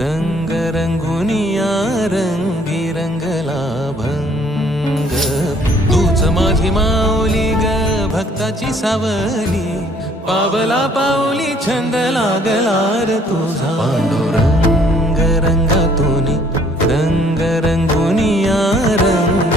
रंग रंगुनिया रंगी रंगला भंग तूच माझी माऊली ग भक्ताची सावली पावला पाऊली छंद लागला रे तुझा पांडुरंग रंगातून रंग रंगुनिया रंग